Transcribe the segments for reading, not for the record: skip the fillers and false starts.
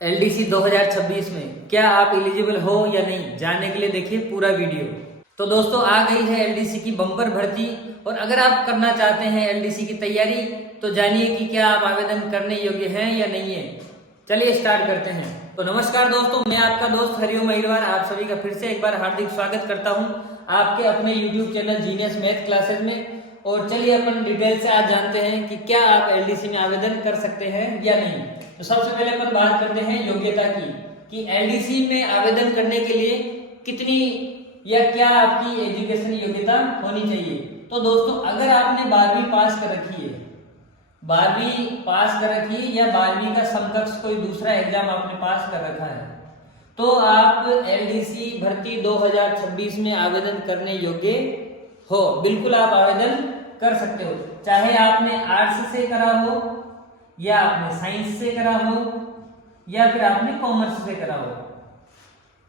LDC 2026 में क्या आप एलिजिबल हो या नहीं, जानने के लिए देखिए पूरा वीडियो। तो दोस्तों आ गई है एलडीसी की बम्पर भर्ती, और अगर आप करना चाहते हैं एलडीसी की तैयारी तो जानिए कि क्या आप आवेदन करने योग्य हैं या नहीं है। चलिए स्टार्ट करते हैं। तो नमस्कार दोस्तों, मैं आपका दोस्त हरिओम अहिरवार आप सभी का फिर से एक बार हार्दिक स्वागत करता हूं आपके अपने YouTube channel genius math classes में। और चलिए अपन डिटेल से आज जानते हैं कि क्या आप एलडीसी में आवेदन कर सकते हैं या नहीं। तो सबसे पहले अपन बात करते हैं योग्यता की कि एलडीसी में आवेदन करने के लिए कितनी या क्या आपकी एजुकेशन योग्यता होनी चाहिए। तो दोस्तों अगर आपने 12वीं पास कर रखी है, 12वीं पास कर रखी है या 12वीं का समकक्ष कोई दूसरा एग्जाम आपने पास कर रखा है तो आप एलडीसी भर्ती 2026 में आवेदन करने योग्य हो। बिल्कुल आप आवेदन कर सकते हो, चाहे आपने आर्ट्स से करा हो या आपने साइंस से करा हो या फिर आपने कॉमर्स से करा हो।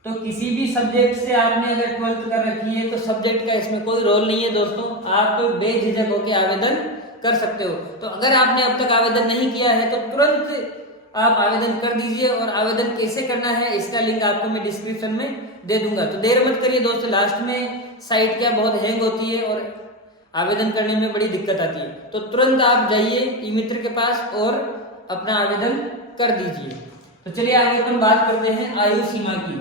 तो किसी भी सब्जेक्ट से आपने अगर 12th कर रखी है तो सब्जेक्ट का इसमें कोई रोल नहीं है दोस्तों, आप बेझिझक होकर आवेदन कर सकते हो। तो अगर आपने अब तक आवेदन नहीं किया है तो तुरंत आप आवेदन कर दीजिए, और आवेदन कैसे करना है इसका लिंक आपको मैं डिस्क्रिप्शन में दे दूंगा। तो देर मत करिए दोस्तों, लास्ट में साइट क्या बहुत हैंग होती है और आवेदन करने में बड़ी दिक्कत आती है। तो तुरंत आप जाइए ई मित्र के पास और अपना आवेदन कर दीजिए। तो चलिए आगे अपन बात करते हैं आयु सीमा की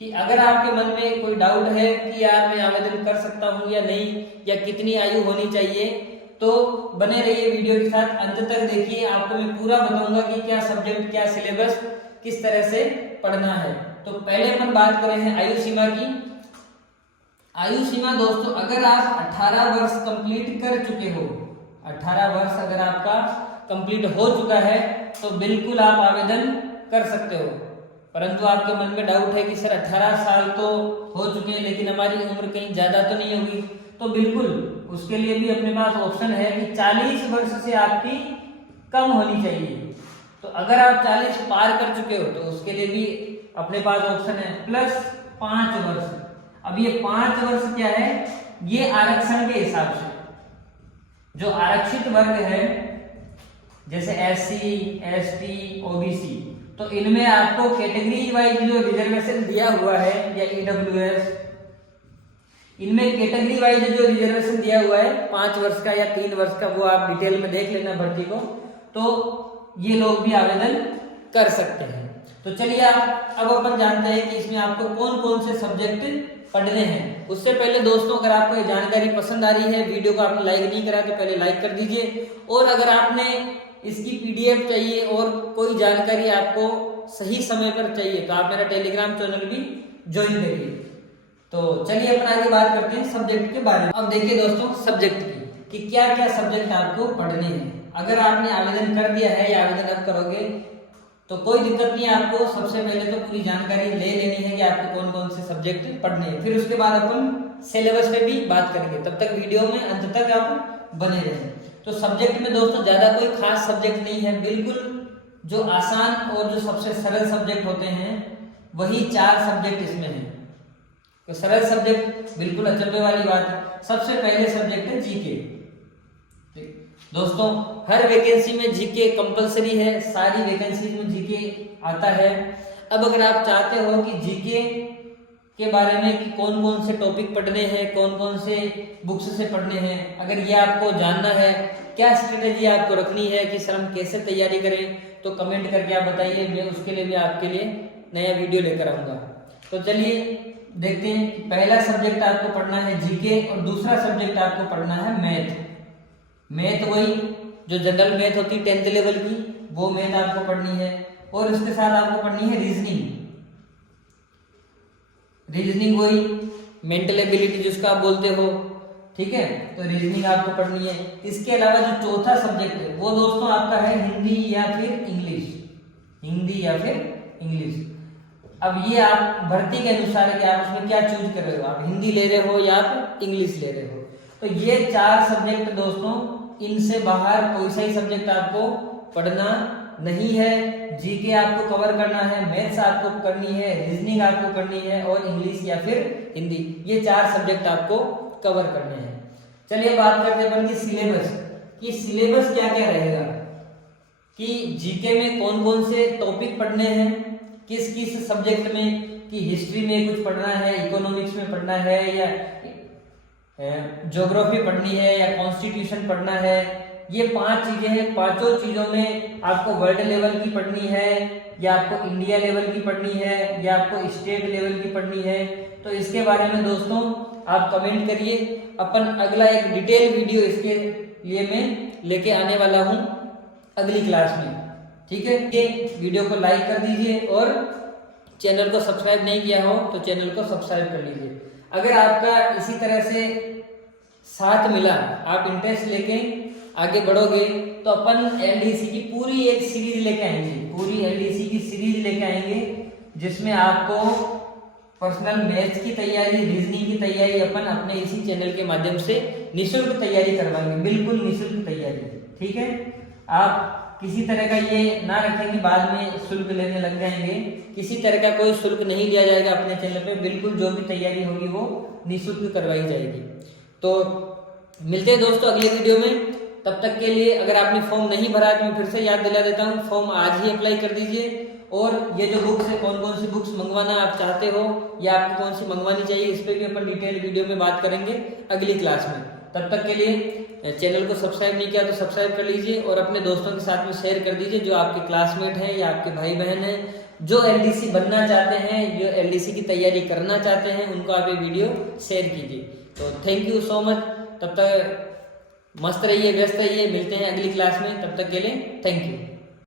कि अगर आपके मन में कोई डाउट है कि यार मैं आवेदन कर सकता हूं या नहीं, या कितनी आयु होनी चाहिए, तो बने रहिए वीडियो के साथ, अंत तक देखिए। आपको मैं पूरा बताऊंगा कि क्या सब्जेक्ट, क्या सिलेबस, किस तरह से पढ़ना है। तो पहले अपन बात करें हैं आयु सीमा की। आयु सीमा दोस्तों, अगर आप 18 वर्ष कंप्लीट कर चुके हो, 18 वर्ष अगर आपका कंप्लीट हो चुका है तो बिल्कुल आप आवेदन कर सकते हो। परंतु आपके मन में डाउट है कि सर 18 साल तो हो चुके हैं लेकिन हमारी उम्र कहीं ज्यादा तो नहीं होगी, तो बिल्कुल उसके लिए भी अपने पास ऑप्शन है कि 40 वर्ष से आपकी कम होनी चाहिए। तो अगर आप 40 पार कर चुके हो तो उसके लिए भी अपने पास ऑप्शन है प्लस 5 वर्ष। अब ये 5 वर्ष क्या है, ये आरक्षण के हिसाब से जो आरक्षित वर्ग है जैसे एससी, एसटी, ओबीसी, तो इनमें आपको कैटेगरी वाइज जो रिजर्वेशन दिया हुआ है या ईडब्ल्यूएस, इनमें कैटेगरी वाइज जो रिजर्वेशन दिया हुआ है 5 वर्ष का या 3 वर्ष का, वो आप डिटेल में देख लेना भर्ती को, तो ये लोग भी आवेदन कर सकते हैं। तो चलिए अब अपन जानते हैं कि इसमें आपको कौन कौन से सब्जेक्ट पढ़ने हैं। उससे पहले दोस्तों अगर आपको ये जानकारी पसंद आ रही है, वीडियो को आपने लाइक नहीं करा तो पहले लाइक कर दीजिए, और अगर आपने इसकी पीडीएफ चाहिए और कोई जानकारी आपको सही समय पर चाहिए तो आप मेरा टेलीग्राम चैनल भी ज्वाइन करिए। तो चलिए अपन आगे बात करते हैं सब्जेक्ट के बारे में। अब देखिए दोस्तों सब्जेक्ट की कि क्या क्या सब्जेक्ट आपको पढ़ने हैं। अगर आपने आवेदन कर दिया है या आवेदन अब करोगे तो कोई दिक्कत नहीं है, आपको सबसे पहले तो पूरी जानकारी ले लेनी है कि आपको कौन कौन से सब्जेक्ट पढ़ने हैं, फिर उसके बाद अपन सिलेबस पे भी बात करेंगे। तब तक वीडियो में अंत तक आप बने रहें। तो सब्जेक्ट में दोस्तों ज्यादा कोई खास सब्जेक्ट नहीं है, बिल्कुल जो आसान और जो सबसे सरल सब्जेक्ट होते हैं वही 4 सब्जेक्ट इसमें है। तो सरल सब्जेक्ट बिल्कुल अचंभे वाली बात है। सबसे पहले सब्जेक्ट है जीके। दोस्तों हर वैकेंसी में जीके कंपलसरी है, सारी वैकेंसी में जीके आता है। अब अगर आप चाहते हो कि जीके के बारे में कि कौन कौन से टॉपिक पढ़ने हैं, कौन कौन से बुक्स से पढ़ने हैं, अगर ये आपको जानना है, क्या स्ट्रेटेजी आपको रखनी है कि सर हम कैसे तैयारी करें, तो कमेंट करके आप बताइए, मैं उसके लिए भी आपके लिए नया वीडियो लेकर आऊंगा। तो चलिए देखते हैं कि पहला सब्जेक्ट आपको पढ़ना है जीके, और दूसरा सब्जेक्ट आपको पढ़ना है मैथ। मैथ वही जो जनरल मैथ होती है 10th लेवल की, वो मैथ आपको पढ़नी है, और उसके साथ आपको पढ़नी है रीजनिंग। रीजनिंग वही मेंटल एबिलिटी जिसको आप बोलते हो, ठीक है, तो रीजनिंग आपको पढ़नी है। इसके अलावा जो चौथा सब्जेक्ट है वो दोस्तों आपका है हिंदी या फिर इंग्लिश, हिंदी या फिर इंग्लिश। अब ये आप भर्ती के अनुसार है कि आप उसमें क्या चूज कर रहे हो, आप हिंदी ले रहे हो या आप इंग्लिश ले रहे हो। तो ये 4 सब्जेक्ट दोस्तों, इनसे बाहर कोई सा ही सब्जेक्ट आपको पढ़ना नहीं है। जीके आपको कवर करना है, मैथ्स आपको करनी है, रीजनिंग आपको करनी है, और इंग्लिश या फिर हिंदी, ये 4 सब्जेक्ट आपको कवर करने हैं। चलिए बात करते हैं अपन की सिलेबस, कि सिलेबस क्या क्या रहेगा। कि जीके में कौन कौन से टॉपिक पढ़ने हैं, किस किस सब्जेक्ट में, कि हिस्ट्री में कुछ पढ़ना है, इकोनॉमिक्स में पढ़ना है, या ज्योग्राफी पढ़नी है, या कॉन्स्टिट्यूशन पढ़ना है। ये 5 चीजें हैं। पांचों चीजों में आपको वर्ल्ड लेवल की पढ़नी है, या आपको इंडिया लेवल की पढ़नी है, या आपको स्टेट लेवल की पढ़नी है। तो इसके बारे में दोस्तों आप कमेंट करिए। अपन अगला एक डिटेल वीडियो इसके लिए मैं लेके आने वाला हूं अगली क्लास में, ठीक है। ये वीडियो को लाइक कर दीजिए और चैनल को सब्सक्राइब नहीं किया हो तो चैनल को सब्सक्राइब कर लीजिए। अगर आपका इसी तरह से साथ मिला, आप इंटरेस्ट लेके आगे बढ़ोगे, तो अपन एलडीसी की पूरी एक सीरीज लेके आएंगे, पूरी एलडीसी की सीरीज लेके आएंगे, जिसमें आपको पर्सनल मैथ्स की तैयारी, रीजनिंग की तैयारी अपन अपने इसी चैनल के माध्यम से निःशुल्क तैयारी करवाएंगे, बिल्कुल निःशुल्क तैयारी, ठीक है। आप किसी तरह का ये ना रखें कि बाद में शुल्क लेने लग जाएंगे। किसी तरह का कोई शुल्क नहीं लिया जाएगा अपने चैनल पे, बिल्कुल जो भी तैयारी होगी वो निःशुल्क करवाई जाएगी। तो मिलते हैं दोस्तों अगले वीडियो में। तब तक के लिए अगर आपने फॉर्म नहीं भरा तो मैं फिर से याद दिला देता हूँ, फॉर्म आज ही अप्लाई कर दीजिए। और ये जो बुक्स है, कौन कौन सी बुक्स मंगवाना आप चाहते हो या आपको कौन सी मंगवानी चाहिए, इस पर भी अपन डिटेल वीडियो में बात करेंगे अगली क्लास में। तब तक के लिए चैनल को सब्सक्राइब नहीं किया तो सब्सक्राइब कर लीजिए और अपने दोस्तों के साथ में शेयर कर दीजिए, जो आपके क्लासमेट हैं या आपके भाई बहन हैं जो एलडीसी बनना चाहते हैं, जो एलडीसी की तैयारी करना चाहते हैं, उनको आप ये वीडियो शेयर कीजिए। तो थैंक यू सो मच। तब तक मस्त रहिए, व्यस्त रहिए, मिलते हैं अगली क्लास में। तब तक के लिए थैंक यू।